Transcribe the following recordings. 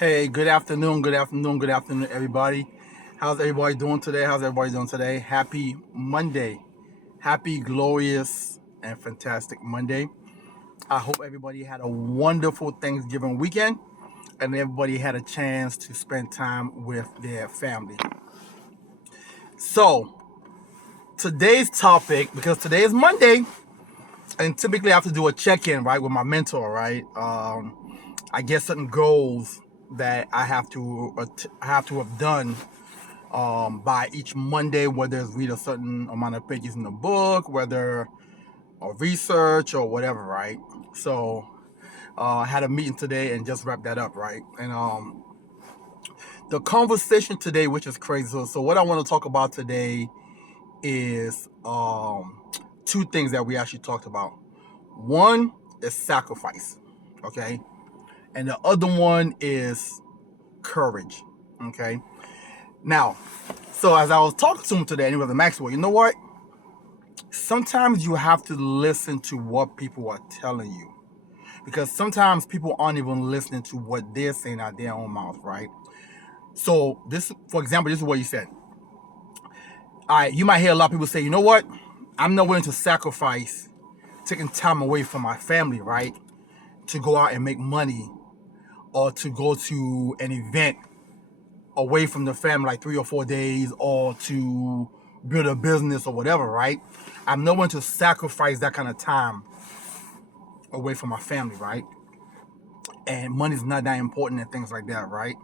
Hey, good afternoon, good afternoon, good afternoon, everybody. How's everybody doing today? How's everybody doing today? Happy Monday. Happy, glorious, and fantastic Monday. I hope everybody had a wonderful Thanksgiving weekend and everybody had a chance to spend time with their family. So, today's topic, because today is Monday, and typically I have to do a check in, right, with my mentor, right? I get certain goals that I have to have done by each Monday, whether it's read a certain amount of pages in the book, whether or research or whatever, right? So I had a meeting today and just wrapped that up, right? And the conversation today, which is crazy. So what I want to talk about today is two things that we actually talked about. One is sacrifice, okay, and the other one is courage, okay. Now, so as I was talking to him today, and he was like, Maxwell, you know what? Sometimes you have to listen to what people are telling you because sometimes people aren't even listening to what they're saying out their own mouth, right? So this, for example, this is what you said. You might hear a lot of people say, you know what? I'm not willing to sacrifice taking time away from my family, right? To go out and make money or to go to an event away from the family like 3 or 4 days or to build a business or whatever, right? I'm not willing to sacrifice that kind of time away from my family, right? And money's not that important and things like that, right?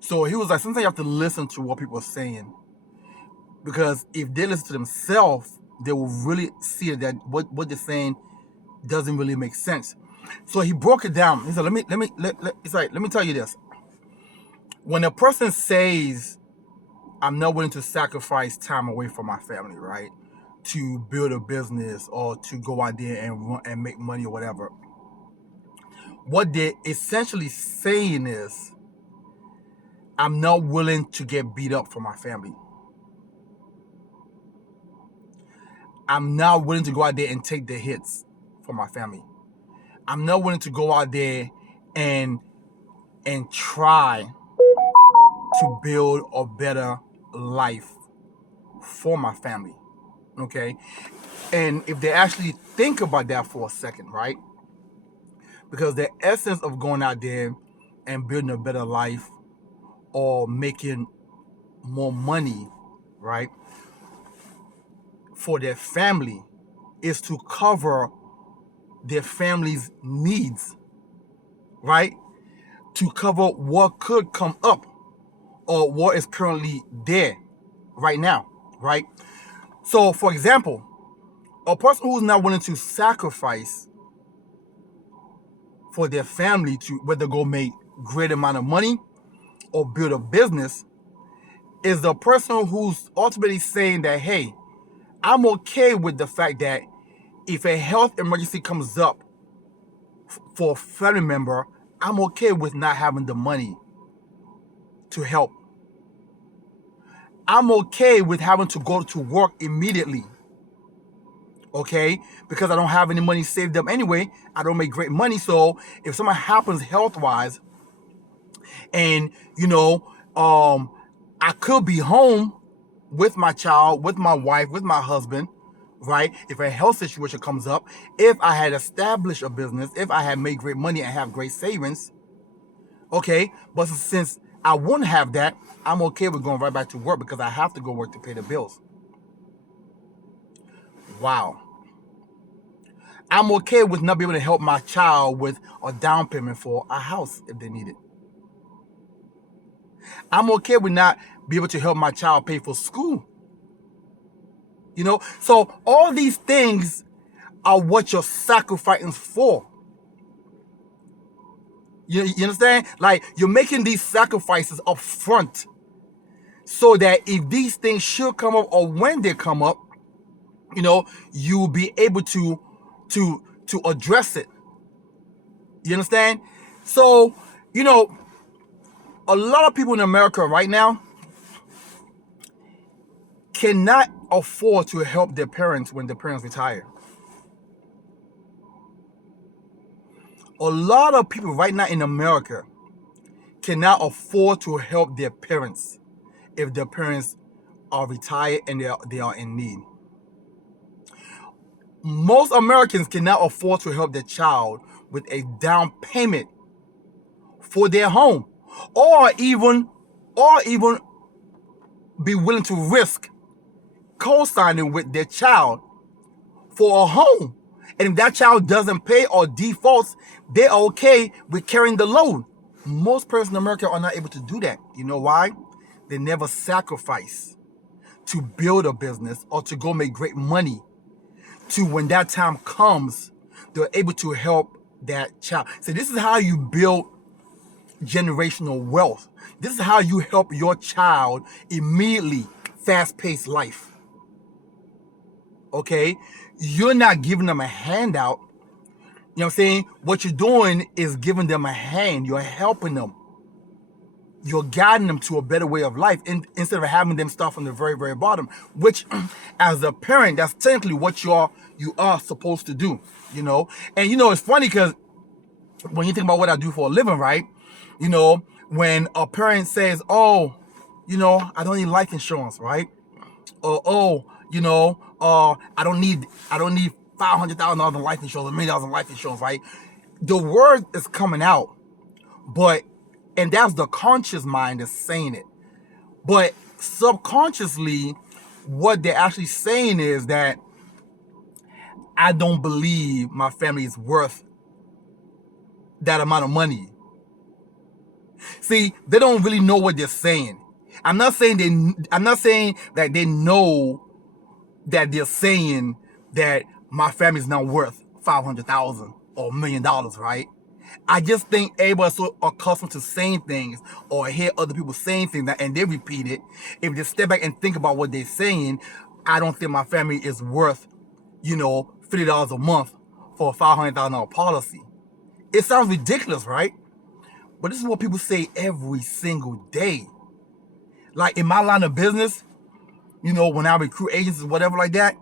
So he was like, sometimes you have to listen to what people are saying because if they listen to themselves, they will really see that what they're saying doesn't really make sense. So he broke it down. He said, let me tell you this. When a person says, I'm not willing to sacrifice time away from my family, right? To build a business or to go out there and run and make money or whatever. What they're essentially saying is, I'm not willing to get beat up for my family. I'm not willing to go out there and take the hits for my family. I'm not willing to go out there and try to build a better life for my family. Okay? And if they actually think about that for a second, right? Because the essence of going out there and building a better life or making more money, right, for their family is to cover their family's needs, right? To cover what could come up or what is currently there right now, right? So, for example, a person who's not willing to sacrifice for their family to whether go make great amount of money or build a business is the person who's ultimately saying that, hey, I'm okay with the fact that if a health emergency comes up for a family member, I'm okay with not having the money to help. I'm okay with having to go to work immediately. Okay? Because I don't have any money saved up anyway. I don't make great money. So if something happens health wise and, I could be home with my child, with my wife, with my husband, right? If a health situation comes up, if I had established a business, if I had made great money and have great savings, okay. But since I wouldn't have that, I'm okay with going right back to work because I have to go work to pay the bills. Wow. I'm okay with not being able to help my child with a down payment for a house if they need it. I'm okay with not be able to help my child pay for school. So all these things are what you're sacrificing for. You understand? Like you're making these sacrifices up front so that if these things should come up or when they come up, you'll be able to address it. You understand? So, a lot of people in America right now cannot afford to help their parents when their parents retire. A lot of people right now in America cannot afford to help their parents if their parents are retired and they are in need. Most Americans cannot afford to help their child with a down payment for their home, or even be willing to risk co-signing with their child for a home. And if that child doesn't pay or defaults, they're okay with carrying the load. Most parents in America are not able to do that. You know why? They never sacrifice to build a business or to go make great money, to when that time comes, they're able to help that child. So this is how you build generational wealth. This is how you help your child immediately fast-paced life. Okay? You're not giving them a handout. You know what I'm saying? What you're doing is giving them a hand. You're helping them. You're guiding them to a better way of life instead of having them start from the very, very bottom, which as a parent, that's technically what you are supposed to do, you know? And you know, it's funny because when you think about what I do for a living, right? You know, when a parent says, oh, you know, I don't need life insurance, right? Or, oh, you know, I don't need $500,000 in life insurance, $1 million in life insurance, right? The word is coming out, and that's the conscious mind that's saying it. But subconsciously, what they're actually saying is that I don't believe my family is worth that amount of money. See, they don't really know what they're saying. I'm not saying that they know that they're saying that my family's not worth $500,000 or $1 million, right? I just think everybody's so accustomed to saying things or hear other people saying things and they repeat it. If they step back and think about what they're saying, I don't think my family is worth, you know, $50 a month for a $500,000 policy. It sounds ridiculous, right? But this is what people say every single day. Like in my line of business, you know, when I recruit agents or whatever like that,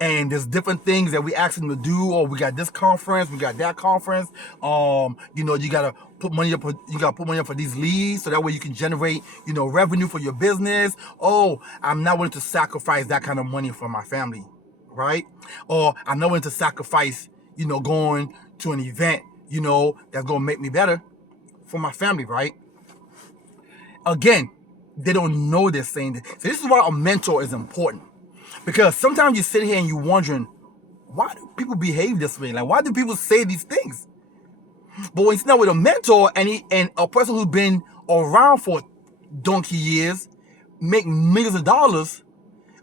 and there's different things that we ask them to do, or we got this conference, we got that conference. You know, you gotta put money up for these leads so that way you can generate, you know, revenue for your business. Oh, I'm not willing to sacrifice that kind of money for my family, right? Or I'm not willing to sacrifice, you know, going to an event, you know, that's gonna make me better for my family, right? Again, they don't know they're saying this. So this is why a mentor is important. Because sometimes you sit here and you're wondering, why do people behave this way? Like, why do people say these things? But when you sit down with a mentor and a person who's been around for donkey years, make millions of dollars,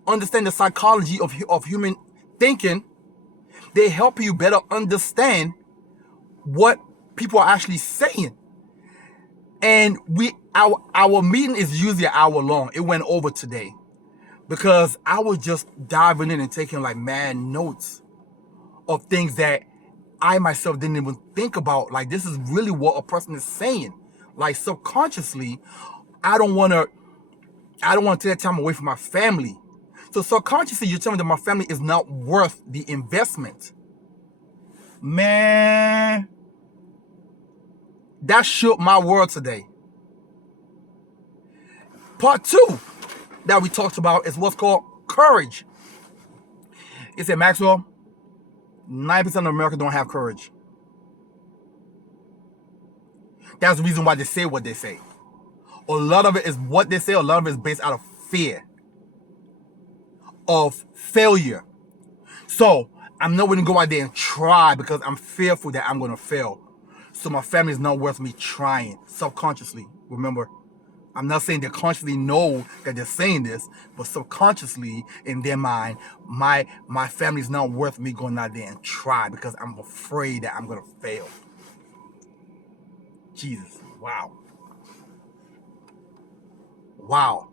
understand the psychology of human thinking, they help you better understand what people are actually saying. And our meeting is usually an hour long. It went over today because I was just diving in and taking like mad notes of things that I myself didn't even think about. Like, this is really what a person is saying. Like, subconsciously, I don't want to take that time away from my family. So subconsciously, you're telling me that my family is not worth the investment. Man, that shook my world today. Part 2 that we talked about is what's called courage. It said, Maxwell, 90% of Americans don't have courage. That's the reason why they say what they say. A lot of it is what they say, a lot of it is based out of fear of failure. So I'm not going to go out there and try because I'm fearful that I'm going to fail. So my family is not worth me trying subconsciously. Remember, I'm not saying they consciously know that they're saying this, but subconsciously in their mind, my family is not worth me going out there and try because I'm afraid that I'm going to fail. Jesus, wow. Wow.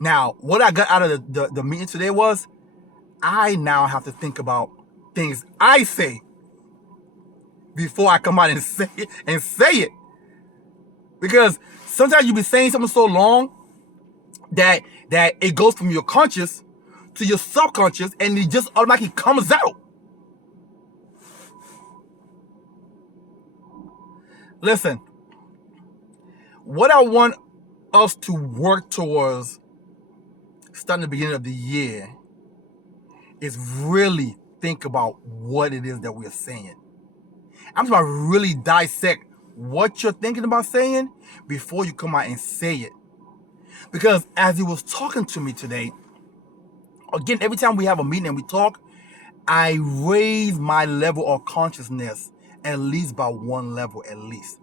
Now, what I got out of the meeting today was I now have to think about things I say before I come out and say it. Because sometimes you be saying something so long that it goes from your conscious to your subconscious and it just automatically comes out. Listen, What I want us to work towards starting the beginning of the year is really think about what it is that we're saying. I'm about to really dissect what you're thinking about saying before you come out and say it. Because as he was talking to me today, again, every time we have a meeting and we talk, I raise my level of consciousness at least by one level, at least.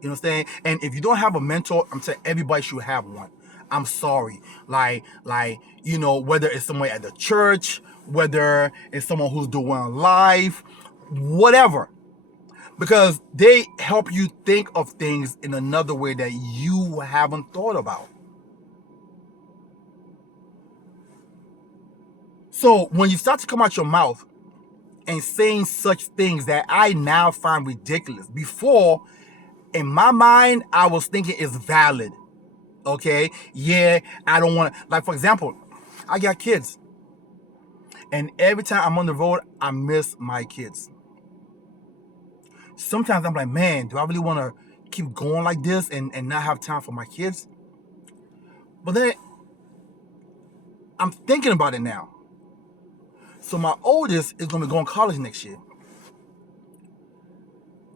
You know what I'm saying? And if you don't have a mentor, I'm saying everybody should have one. I'm sorry. Like, whether it's someone at the church, whether it's someone who's doing life, whatever. Because they help you think of things in another way that you haven't thought about. So when you start to come out your mouth and saying such things that I now find ridiculous, before, in my mind, I was thinking it's valid. Okay? Yeah, I don't want to, like, for example, I got kids. And every time I'm on the road, I miss my kids. Sometimes I'm like, man, do I really want to keep going like this and not have time for my kids? But then I'm thinking about it now. So my oldest is going to be going to college next year.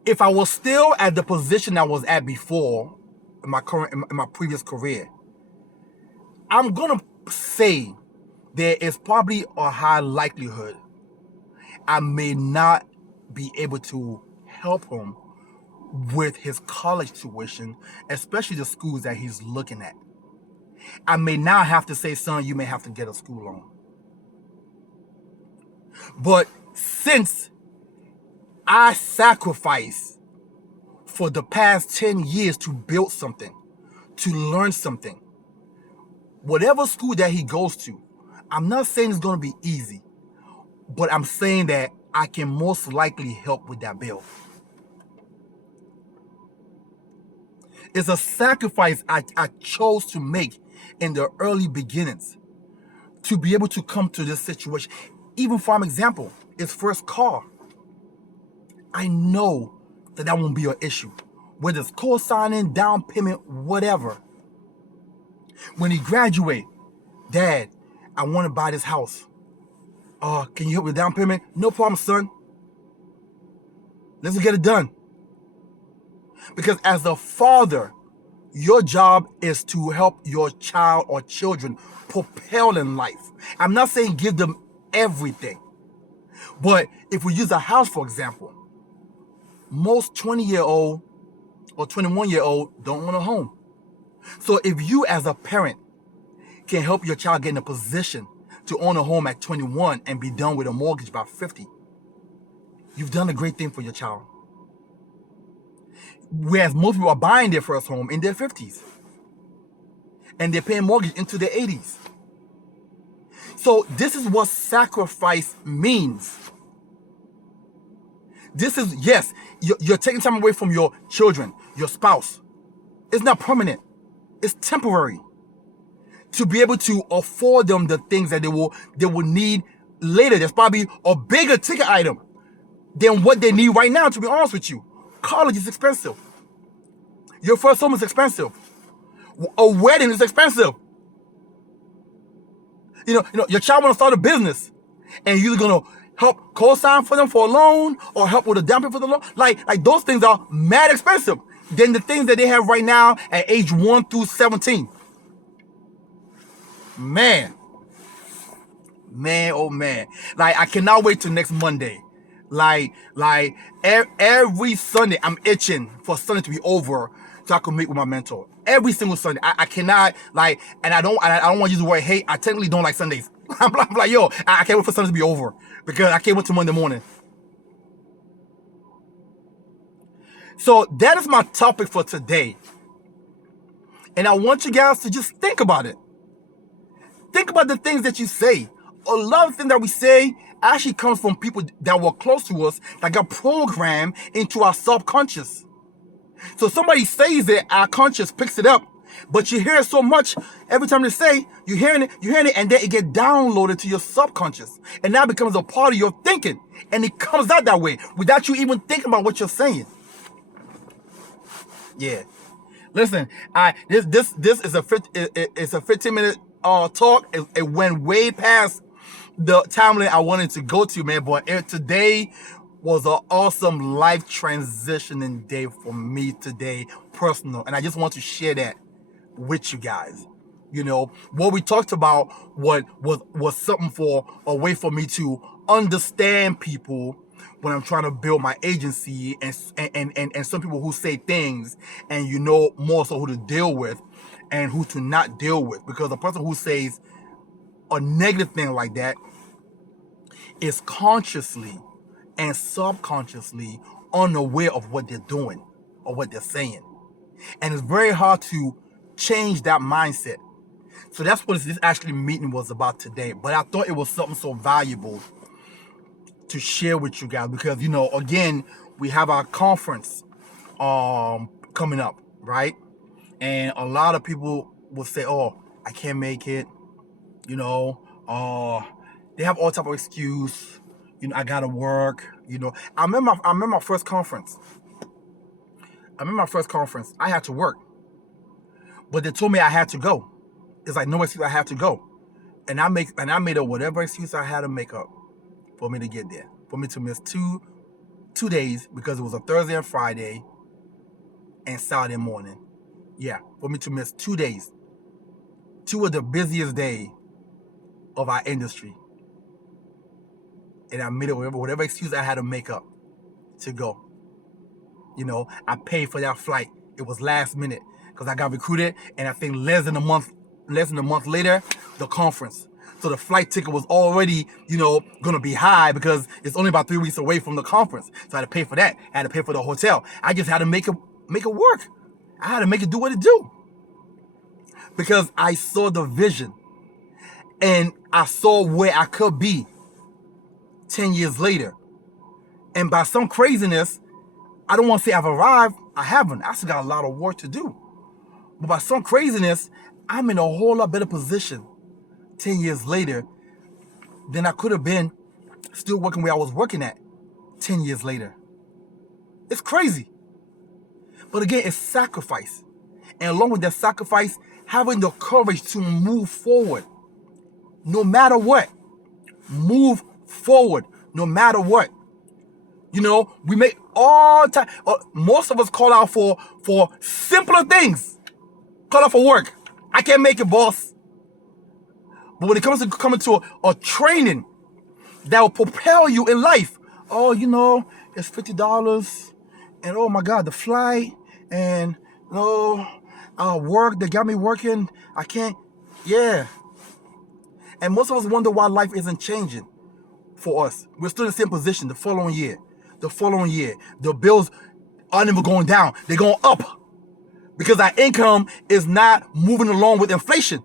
If I was still at the position I was at before in my previous career, I'm going to say there is probably a high likelihood I may not be able to help him with his college tuition, especially the schools that he's looking at. I may now have to say, son, you may have to get a school loan. But since I sacrificed for the past 10 years to build something, to learn something, whatever school that he goes to, I'm not saying it's going to be easy, but I'm saying that I can most likely help with that bill. It's a sacrifice I chose to make in the early beginnings to be able to come to this situation. Even for example, his first car, I know that won't be an issue. Whether it's co-signing, down payment, whatever. When he graduate, Dad, I want to buy this house. Can you help with down payment? No problem, son. Let's get it done. Because as a father, your job is to help your child or children propel in life. I'm not saying give them everything. But if we use a house, for example, most 20-year-old or 21-year-old don't want a home. So if you as a parent can help your child get in a position to own a home at 21 and be done with a mortgage by 50, you've done a great thing for your child. Whereas most people are buying their first home in their 50s. And they're paying mortgage into their 80s. So this is what sacrifice means. This is, yes, you're taking time away from your children, your spouse. It's not permanent. It's temporary. To be able to afford them the things that they will need later. There's probably a bigger ticket item than what they need right now, to be honest with you. College is expensive. Your first home is expensive. A wedding is expensive. You know, your child want to start a business, and you're gonna help co-sign for them for a loan or help with a down payment for the loan. Like those things are mad expensive than the things that they have right now at age 1 through 17. Man, oh man. Like, I cannot wait till next Monday. Like every Sunday, I'm itching for Sunday to be over so I can meet with my mentor. Every single Sunday. I cannot, like, and I don't want to use the word hate. I technically don't like Sundays. I'm like, yo, I can't wait for Sunday to be over because I can't wait till Monday morning. So that is my topic for today. And I want you guys to just think about it. Think about the things that you say. A lot of things that we say actually comes from people that were close to us that got programmed into our subconscious. So somebody says it, our conscious picks it up, but you hear it so much every time they say, you're hearing it, and then it gets downloaded to your subconscious. And now it becomes a part of your thinking. And it comes out that way without you even thinking about what you're saying. Yeah. Listen, this is it's a 15-minute talk. It went way past the timeline I wanted to go to, man. But today was an awesome life transitioning day for me today, personal, and I just want to share that with you guys. You know, what we talked about was something for a way for me to understand people when I'm trying to build my agency, and some people who say things and you know more so who to deal with and who to not deal with, because a person who says a negative thing like that is consciously and subconsciously unaware of what they're doing or what they're saying, and it's very hard to change that mindset. So that's what this actually meeting was about today. But I thought it was something so valuable to share with you guys because, you know, again, we have our conference coming up, right? And a lot of people will say, "Oh, I can't make it." You know, they have all type of excuse. You know, I gotta work. You know, I remember my first conference. I had to work, but they told me I had to go. It's like no excuse. I have to go, and I made up whatever excuse I had to make up for me to get there, for me to miss two days because it was a Thursday and Friday and Saturday morning. Yeah, for me to miss 2 days, two of the busiest days of our industry, and I made up whatever excuse I had to make up to go. You know, I paid for that flight. It was last minute because I got recruited, and I think less than a month later, the conference. So the flight ticket was already, you know, gonna be high because it's only about 3 weeks away from the conference. So I had to pay for that. I had to pay for the hotel. I just had to make it work. I had to make it do what it do because I saw the vision and I saw where I could be 10 years later. And by some craziness, I don't want to say I've arrived. I haven't. I still got a lot of work to do. But by some craziness, I'm in a whole lot better position 10 years later than I could have been still working where I was working at 10 years later. It's crazy. But again, it's sacrifice. And along with that sacrifice, having the courage to move forward no matter what. Move forward no matter what. You know, we make all time. Most of us call out for simpler things. Call out for work. I can't make it, boss. But when it comes to coming to a training that will propel you in life, oh, you know, it's $50, and oh my God, the flight, and work. They got me working. I can't. Yeah. And most of us wonder why life isn't changing for us. We're still in the same position the following year. The bills aren't even going down. They're going up because our income is not moving along with inflation.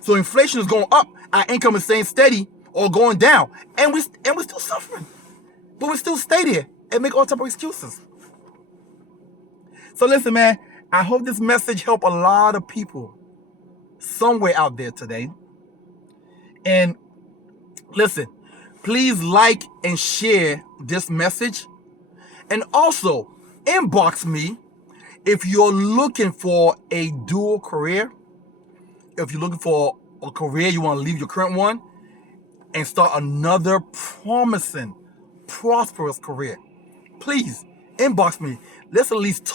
So inflation is going up. Our income is staying steady or going down. And we're still suffering. But we still stay there and make all type of excuses. So listen, man, I hope this message helped a lot of people somewhere out there today. And listen, please like and share this message. And also, inbox me if you're looking for a dual career. If you're looking for a career, you want to leave your current one and start another promising, prosperous career. Please inbox me. Let's at least talk.